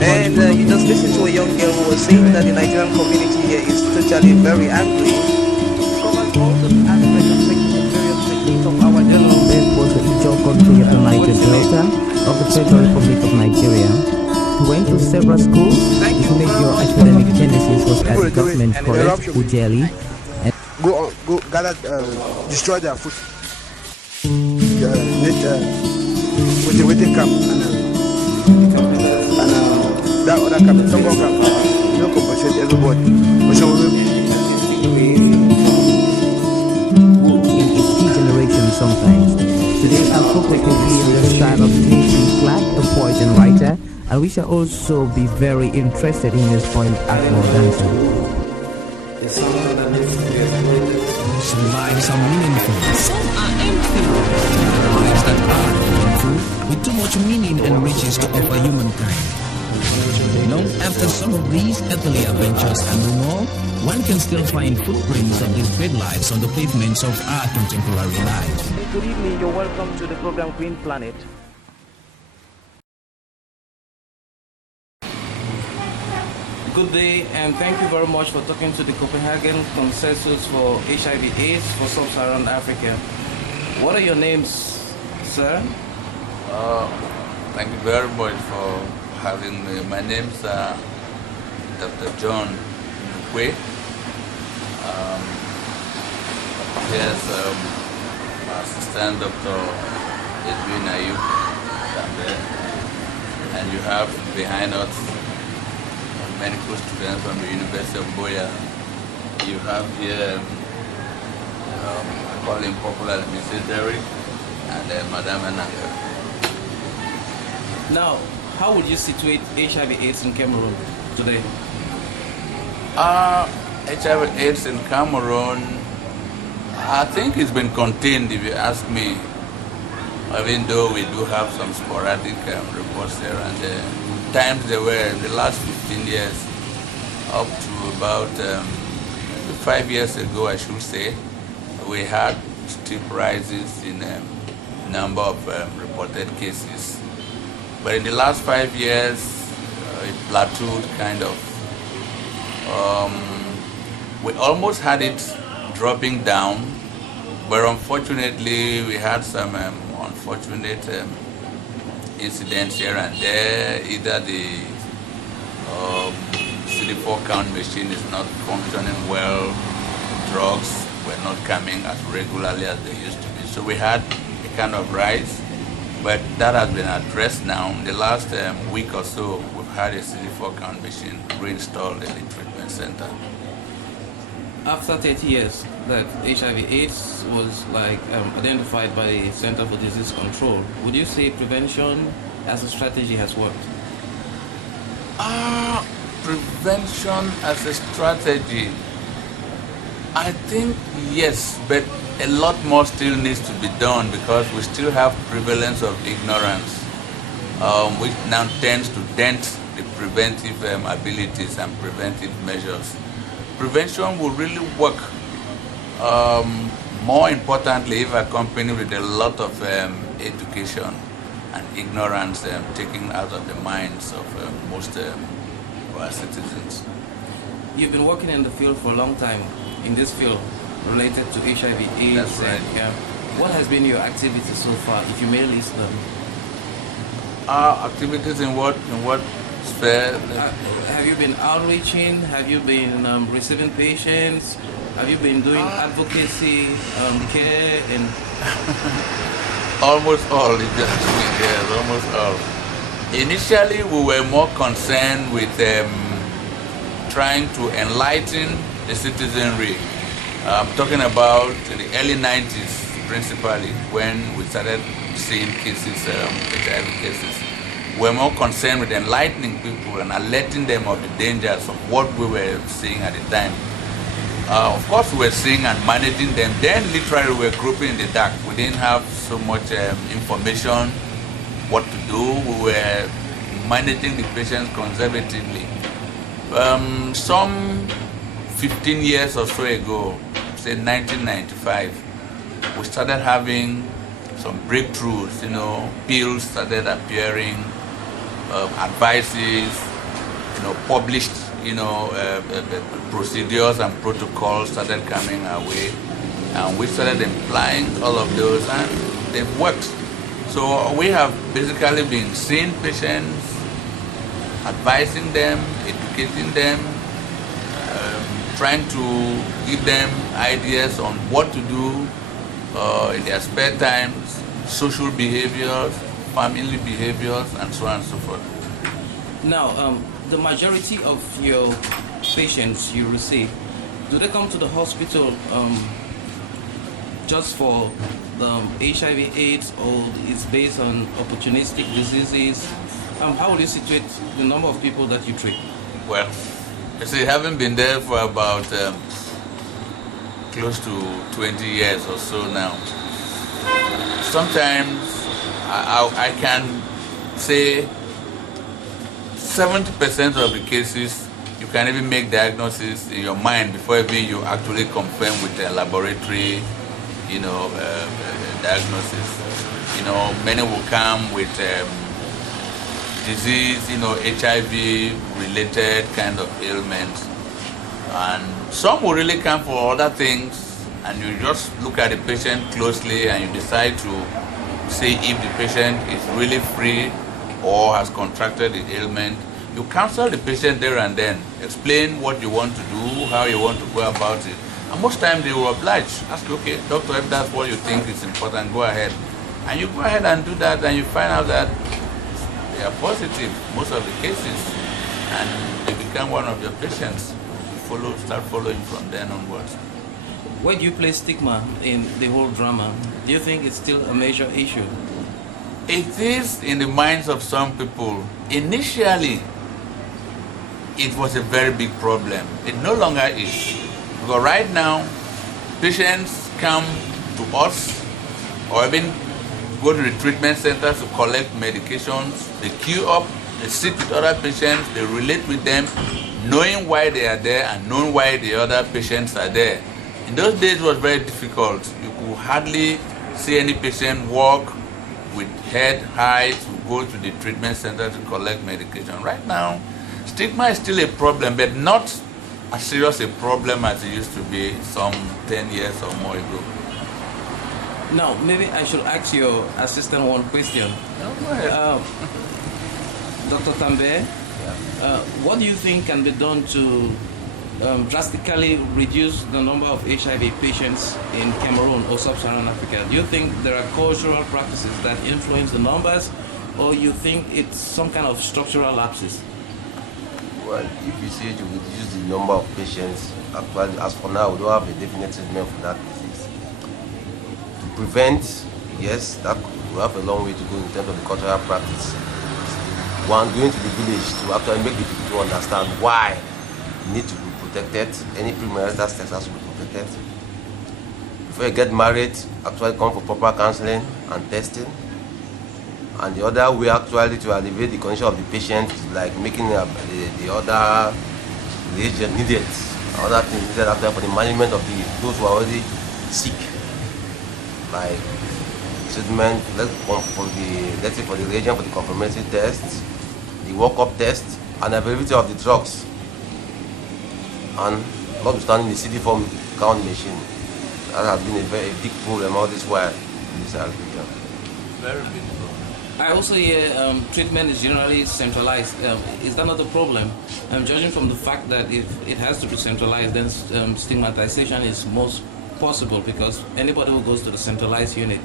And you just listened to a young girl who was saying that the Nigerian community here is totally very angry. It covers all the aspects of various techniques of our general was the Ijaw country of the Niger Delta of the Federal Republic of Nigeria. He went to several schools. His major academic genesis was at the government college, Ujeli. Go gather, destroy their food. With the waiting camp and that other camp, some more camp. You don't compensate everybody. In its key generation sometimes. Today our focus will be in the style of K.C. Clark, a poet and writer, and we shall also be very interested in his point Akmo dancer. Some lives are meaningful, some are empty. There are lives that are meaningful, with too much meaning and riches to offer humankind. Long after some of these earthly adventures and no more, one can still find footprints of these great lives on the pavements of our contemporary lives. Good evening, you're welcome to the program Green Planet. Good day, and thank you very much for talking to the Copenhagen Consensus for HIV AIDS for Sub-Saharan Africa. What are your names, sir? Thank you very much for having me. My name is Dr. John Ndukwe. Yes, Assistant Dr. Edwin Ayuk Tambe. And you have behind us medical students from the University of Mbongaya. You have here, I call him popular Mr. Derek, and Madame Ananga. Now, how would you situate HIV AIDS in Cameroon today? HIV AIDS in Cameroon, I think it's been contained, if you ask me, even though we do have some sporadic reports there and there. Times they were in the last 15 years, up to about 5 years ago, I should say, we had steep rises in number of reported cases. But in the last 5 years, it plateaued kind of. We almost had it dropping down, but unfortunately we had some unfortunate incidents here and there. Either the CD4 count machine is not functioning well, drugs were not coming as regularly as they used to be. So we had a kind of rise, but that has been addressed now. In the last week or so, we've had a CD4 count machine reinstalled in the treatment center. After 30 years that HIV AIDS was identified by the Center for Disease Control, would you say prevention as a strategy has worked? Prevention as a strategy, I think yes, but a lot more still needs to be done because we still have prevalence of ignorance, which now tends to dent the preventive abilities and preventive measures. Prevention will really work, more importantly, if accompanied with a lot of education and ignorance taken out of the minds of most of our citizens. You've been working in the field for a long time, in this field related to HIV AIDS. That's right. What has been your activity so far, if you may list them? Activities in what sphere? Have you been outreaching? Have you been receiving patients? Have you been doing advocacy, care, and almost all, if you ask me, yes, almost all. Initially, we were more concerned with trying to enlighten the citizenry. I'm talking about in the early 90s, principally, when we started seeing cases, HIV cases. We're more concerned with enlightening people and alerting them of the dangers of what we were seeing at the time. Of course, we were seeing and managing them. Then, literally, we were groping in the dark. We didn't have so much information, what to do. We were managing the patients conservatively. Some 15 years or so ago, say 1995, we started having some breakthroughs, pills started appearing. advices, published, procedures and protocols started coming our way, and we started implying all of those, and they've worked. So we have basically been seeing patients, advising them, educating them, trying to give them ideas on what to do in their spare times, social behaviors, family behaviors, and so on and so forth. Now, the majority of your patients you receive, do they come to the hospital just for HIV AIDS, or it's based on opportunistic diseases? How would you situate the number of people that you treat? Well, you see, having been there for about close to 20 years or so now, sometimes I can say 70% of the cases you can even make diagnosis in your mind before even you actually confirm with a laboratory, diagnosis. Many will come with disease, HIV-related kind of ailments, and some will really come for other things, and you just look at the patient closely and you decide to see if the patient is really free or has contracted the ailment. You counsel the patient there and then, explain what you want to do, how you want to go about it, and most times they will oblige. Ask you, okay, doctor, if that's what you think is important, go ahead. And you go ahead and do that, and you find out that they are positive, most of the cases, and they become one of your patients. You start following from then onwards. Where do you place stigma in the whole drama? Do you think it's still a major issue? It is in the minds of some people. Initially, it was a very big problem. It no longer is. Because right now, patients come to us or even go to the treatment centers to collect medications. They queue up, they sit with other patients, they relate with them, knowing why they are there and knowing why the other patients are there. In those days, it was very difficult. You could hardly see any patient walk with head high to go to the treatment center to collect medication. Right now, stigma is still a problem, but not as serious a problem as it used to be some 10 years or more ago. Now, maybe I should ask your assistant one question. No, go ahead. Dr. Tambe, what do you think can be done to drastically reduce the number of HIV patients in Cameroon or Sub-Saharan Africa? Do you think there are cultural practices that influence the numbers, or you think it's some kind of structural lapses? Well, if you say to reduce the number of patients, actually, as for now, we don't have a definite treatment for that disease. To prevent, yes, that we have a long way to go in terms of the cultural practice. One, going to the village to actually make the people to understand why you need to be protected. Any premarital sex has to be protected. Before you get married, actually come for proper counseling and testing. And the other way actually to alleviate the condition of the patient is like making the other reagent needed, other things needed after for the management of those who are already sick, like treatment, let's say for the reagent for the confirmatory test, the workup test, and availability of the drugs, and notwithstanding the CD4 count machine. That has been a very big problem all this while in this region. Very big problem. I also hear treatment is generally centralized. Is that not a problem? Judging from the fact that if it has to be centralized, then stigmatization is most possible, because anybody who goes to the centralized unit,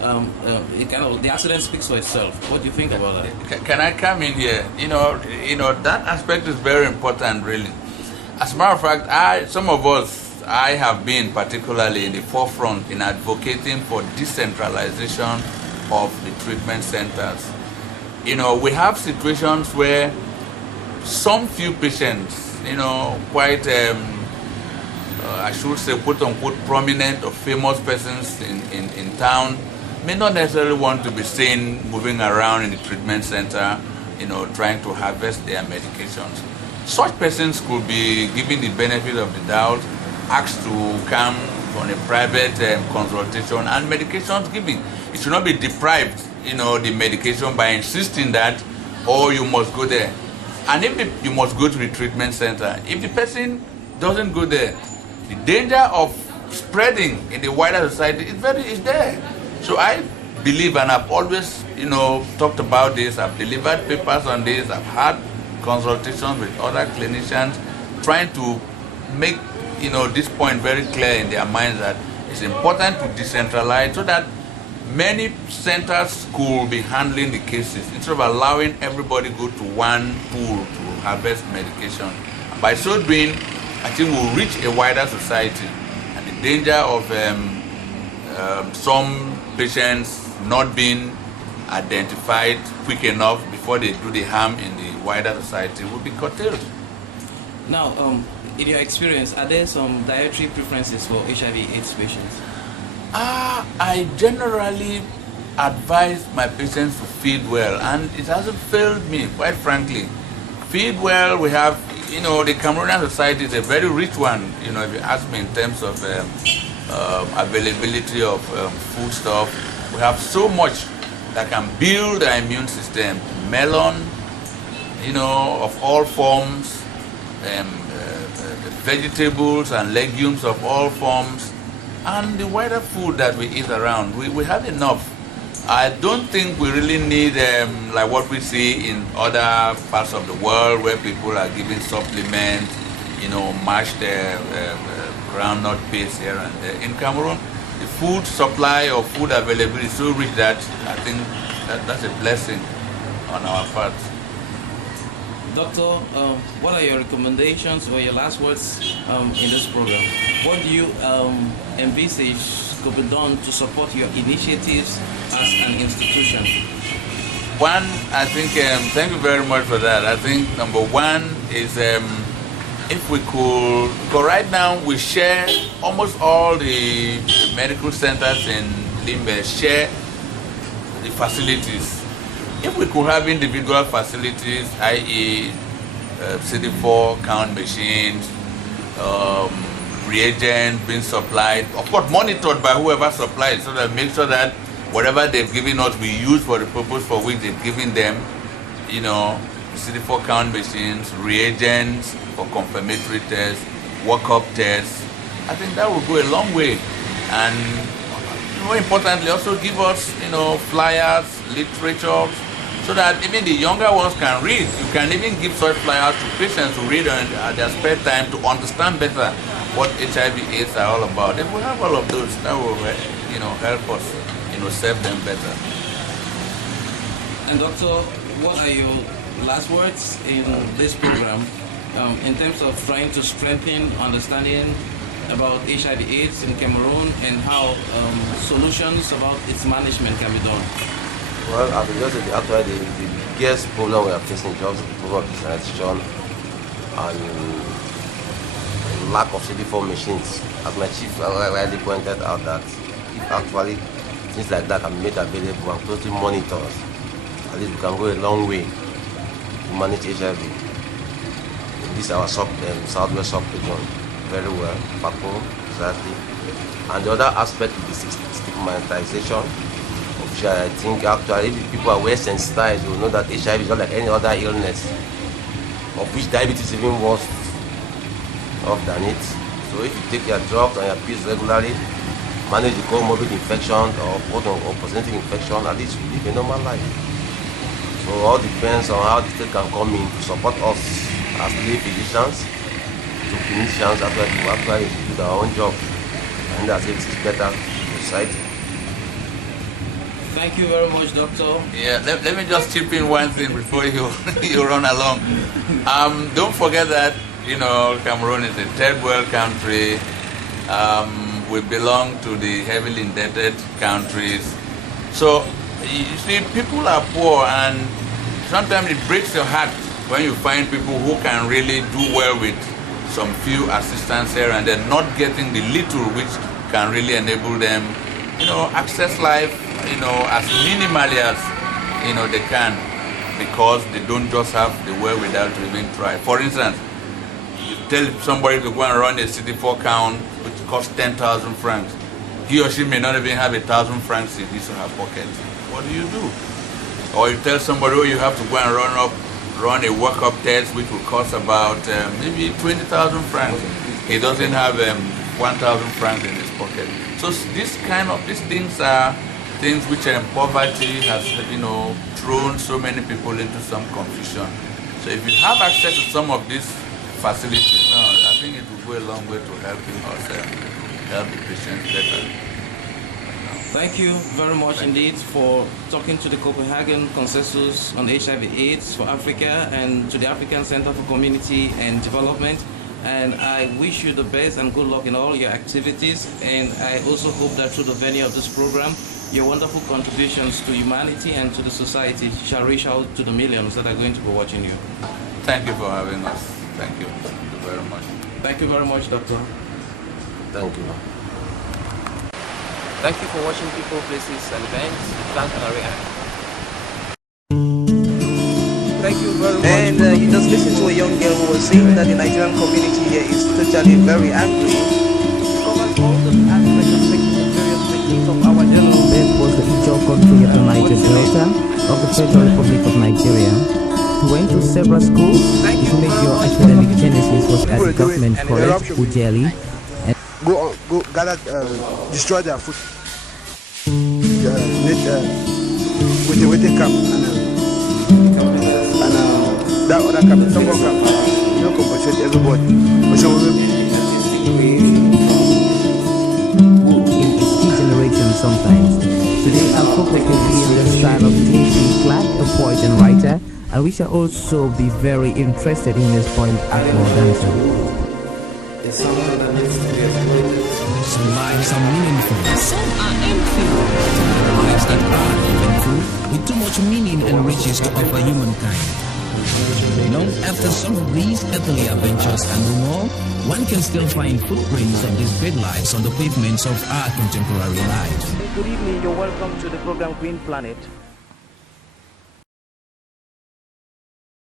the accident speaks for itself. What do you think about that? Can I come in here? That aspect is very important, really. As a matter of fact, I have been particularly in the forefront in advocating for decentralization of the treatment centers. We have situations where some few patients, quite, I should say, quote unquote, prominent or famous persons in town may not necessarily want to be seen moving around in the treatment center, trying to harvest their medications. Such persons could be given the benefit of the doubt, asked to come on a private consultation, and medications given. It should not be deprived, the medication by insisting that, or you must go there. And if you must go to the treatment center, if the person doesn't go there, the danger of spreading in the wider society is there. So I believe, and I've always, talked about this. I've delivered papers on this. I've had consultations with other clinicians, trying to make, this point very clear in their minds that it's important to decentralize so that many centers could be handling the cases instead of allowing everybody go to one pool to harvest medication. And by so doing, I think we'll reach a wider society, and the danger of some patients not being identified quick enough before they do the harm in the wider society will be curtailed. Now, in your experience, are there some dietary preferences for HIV/AIDS patients? I generally advise my patients to feed well, and it hasn't failed me, quite frankly. Feed well. We have, the Cameroonian society is a very rich one, if you ask me in terms of availability of foodstuff. We have so much that can build our immune system. Melon, of all forms, vegetables and legumes of all forms, and the wider food that we eat around. We have enough. I don't think we really need like what we see in other parts of the world where people are giving supplements, mashed groundnut paste here and there. In Cameroon, the food supply or food availability is so rich that I think that's a blessing on our part. Doctor, what are your recommendations or your last words in this program? What do you envisage could be done to support your initiatives as an institution? One, I think, thank you very much for that. I think number one is if we could, because right now we share, almost all the medical centers in Limbe share the facilities. If we could have individual facilities, i.e. CD4 count machines, reagents being supplied, of course monitored by whoever supplies, so that make sure that whatever they've given us we use for the purpose for which they've given them, CD4 count machines, reagents for confirmatory tests, workup tests. I think that will go a long way. And more importantly, also give us, flyers, literature, so that even the younger ones can read. You can even give such flyers to patients to read at their spare time to understand better what HIV/AIDS are all about. If we have all of those, that will, help us, serve them better. And Doctor, what are your last words in this program in terms of trying to strengthen understanding about HIV/AIDS in Cameroon and how solutions about its management can be done? Well, I will just say actually the biggest problem we are facing is just the problem of digitalization and lack of CD4 machines. As my chief rightly pointed out, that if actually things like that can be made available and closely monitored, at least we can go a long way to manage HIV. In this our southwest sub-region very well, Paco, exactly. And the other aspect is the stigmatization. I think actually if people are well sensitized, you will know that HIV is not like any other illness, of which diabetes is even worse off than it. So if you take your drugs and your pills regularly, manage the comorbid infection or positive infection, at least you live a normal life. So all depends on how the state can come in to support us as lay physicians, to clinicians actually do their own job, and that's it is better for society. Thank you very much, Doctor. Yeah, let me just chip in one thing before you run along. Don't forget that, Cameroon is a third world country. We belong to the heavily indebted countries. So, you see, people are poor, and sometimes it breaks your heart when you find people who can really do well with some few assistance here and they're not getting the little which can really enable them, access life, as minimally as, they can, because they don't just have the wherewithal to even try. For instance, you tell somebody to go and run a CD4 count which costs 10,000 francs. He or she may not even have 1,000 francs in his or her pocket. What do you do? Or you tell somebody, oh, you have to go and run a workup test, which will cost about maybe 20,000 francs. He doesn't have 1,000 francs in his pocket. So these things are things which poverty has, thrown so many people into some confusion. So if you have access to some of these facilities, I think it will go a long way to helping us help the patients better. Thank you very much indeed for talking to the Copenhagen Consensus on HIV AIDS for Africa and to the African Center for Community and Development. And I wish you the best and good luck in all your activities. And I also hope that through the venue of this program, your wonderful contributions to humanity and to the society shall reach out to the millions that are going to be watching you. Thank you for having us. Thank you. Thank you very much. Thank you very much, Doctor. Thank you. Thank you for watching People, Places and Events. Thank Arrey Ivo. Thank you very much. And you just listened to a young girl who was saying that the Nigerian community here is totally very angry. She covers all the aspects of taking the various victims of our general. This was the Ijo country of the Niger Delta of the Federal Republic of Nigeria. He went to several schools. His major academic genesis was at the government college, Ujeli. Go gather, destroy their food. With the camp and that other camp, Tongo camp, no compensate everybody. In its key generation sometimes. Today our focus will be in the style of Ndukwe, a poet and writer, and we shall also be very interested in his poem Akmo Dancer. It's something that needs to be exploited. Some lives are meaningful. Some are empty. Lives that are meaningful with too much meaning and riches to offer humankind. After some of these earthly adventures and more, one can still find footprints of these great lives on the pavements of our contemporary lives. Good evening, you're welcome to the program Green Planet.